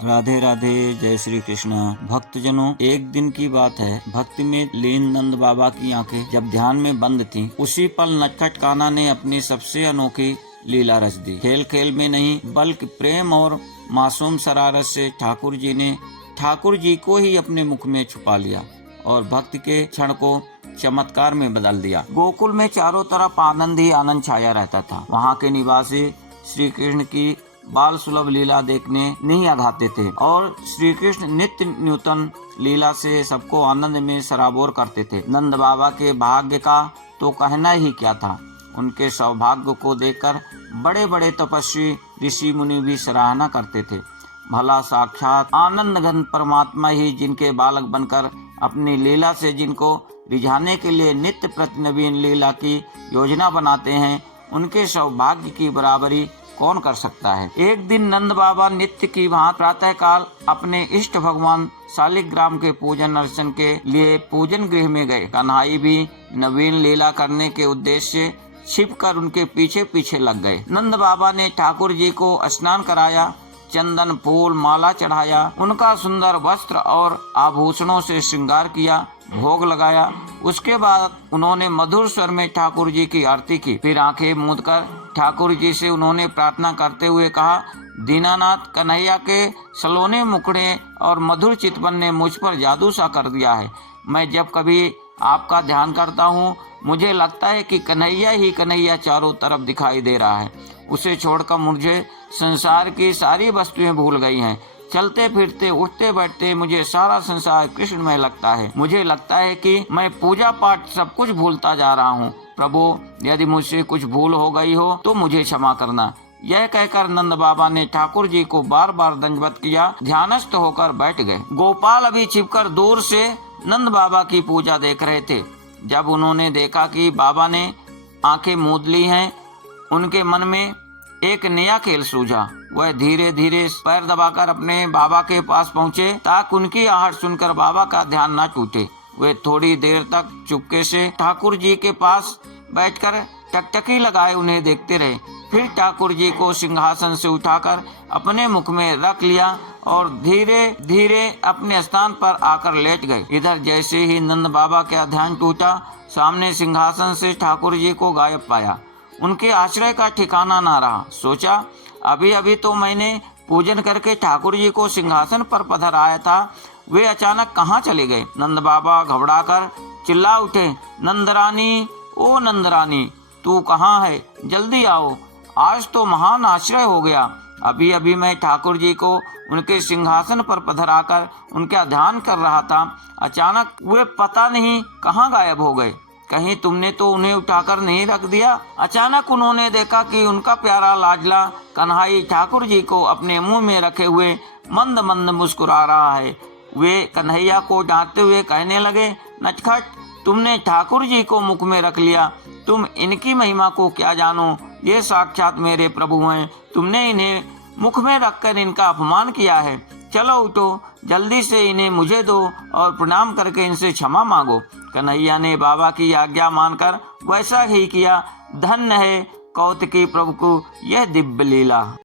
राधे राधे। जय श्री कृष्ण। भक्तजनों, एक दिन की बात है, भक्ति में लीन नंद बाबा की आंखें जब ध्यान में बंद थीं, उसी पल नटखट कान्हा ने अपनी सबसे अनोखी लीला रच दी। खेल खेल में नहीं बल्कि प्रेम और मासूम शरारत से ठाकुर जी ने ठाकुर जी को ही अपने मुख में छुपा लिया और भक्ति के क्षण को चमत्कार में बदल दिया। गोकुल में चारों तरफ आनंद ही आनंद छाया रहता था। वहाँ के निवासी श्री कृष्ण की बाल सुलभ लीला देखने नहीं आघाते थे और श्री कृष्ण नित्य नूतन लीला से सबको आनंद में सराबोर करते थे। नंद बाबा के भाग्य का तो कहना ही क्या था। उनके सौभाग्य को देखकर बड़े बड़े तपस्वी ऋषि मुनि भी सराहना करते थे। भला साक्षात आनंद घन परमात्मा ही जिनके बालक बनकर अपनी लीला से जिनको रिझाने के लिए नित्य प्रति नवीन लीला की योजना बनाते हैं, उनके सौभाग्य की बराबरी कौन कर सकता है। एक दिन नंद बाबा नित्य की भांति प्रातः काल अपने इष्ट भगवान शालिग्राम के पूजन अर्चन के लिए पूजन गृह में गए। कन्हई भी नवीन लीला करने के उद्देश्य से छिपकर उनके पीछे पीछे लग गए। नंद बाबा ने ठाकुर जी को स्नान कराया, चंदन फूल माला चढ़ाया, उनका सुंदर वस्त्र और आभूषणों से श्रृंगार किया, भोग लगाया। उसके बाद उन्होंने मधुर स्वर में ठाकुर जी की आरती की। फिर आंखें मूंदकर ठाकुर जी से उन्होंने प्रार्थना करते हुए कहा, दीनानाथ कन्हैया के सलोने मुखड़े और मधुर चितवन ने मुझ पर जादू सा कर दिया है। मैं जब कभी आपका ध्यान करता हूँ, मुझे लगता है कि कन्हैया ही कन्हैया चारों तरफ दिखाई दे रहा है। उसे छोड़कर मुझे संसार की सारी वस्तुएं भूल गई हैं। चलते फिरते उठते बैठते मुझे सारा संसार कृष्णमय लगता है। मुझे लगता है कि मैं पूजा पाठ सब कुछ भूलता जा रहा हूँ। प्रभु, यदि मुझसे कुछ भूल हो गई हो तो मुझे क्षमा करना। यह कहकर नंद बाबा ने ठाकुर जी को बार बार दंडवत किया, ध्यानस्थ होकर बैठ गए। गोपाल अभी छिपकर दूर से नंद बाबा की पूजा देख रहे थे। जब उन्होंने देखा कि बाबा ने आंखें मूंद ली हैं, उनके मन में एक नया खेल सूझा। वह धीरे धीरे पैर दबाकर अपने बाबा के पास पहुँचे ताकि उनकी आहट सुनकर बाबा का ध्यान न टूटे। वे थोड़ी देर तक चुपके से ठाकुर जी के पास बैठकर टकटकी लगाए उन्हें देखते रहे। फिर ठाकुर जी को सिंहासन से उठाकर अपने मुख में रख लिया और धीरे धीरे अपने स्थान पर आकर लेट गए। इधर जैसे ही नंद बाबा का ध्यान टूटा, सामने सिंहासन से ठाकुर जी को गायब पाया। उनके आश्रय का ठिकाना ना रहा। सोचा, अभी अभी तो मैंने पूजन करके ठाकुर जी को सिंहासन पर पधराया था, वे अचानक कहाँ चले गए। नंद बाबा घबराकर चिल्ला उठे, नंदरानी, ओ नंदरानी, तू कहाँ है? जल्दी आओ, आज तो महान आश्रय हो गया। अभी अभी मैं ठाकुर जी को उनके सिंहासन पर पधराकर उनका ध्यान कर रहा था, अचानक वे पता नहीं कहाँ गायब हो गए। कहीं तुमने तो उन्हें उठाकर नहीं रख दिया? अचानक उन्होंने देखा कि उनका प्यारा लाडला कन्हई ठाकुर जी को अपने मुंह में रखे हुए मंद मंद मुस्कुरा रहा है। वे कन्हैया को डांटते हुए कहने लगे, नटखट, तुमने ठाकुर जी को मुख में रख लिया। तुम इनकी महिमा को क्या जानो? ये साक्षात मेरे प्रभु हैं। तुमने इन्हें मुख में रखकर इनका अपमान किया है। चलो उठो, जल्दी से इन्हें मुझे दो और प्रणाम करके इनसे क्षमा मांगो। कन्हैया ने बाबा की आज्ञा मानकर वैसा ही किया। धन्य है कौतुकी प्रभु को यह दिव्य लीला।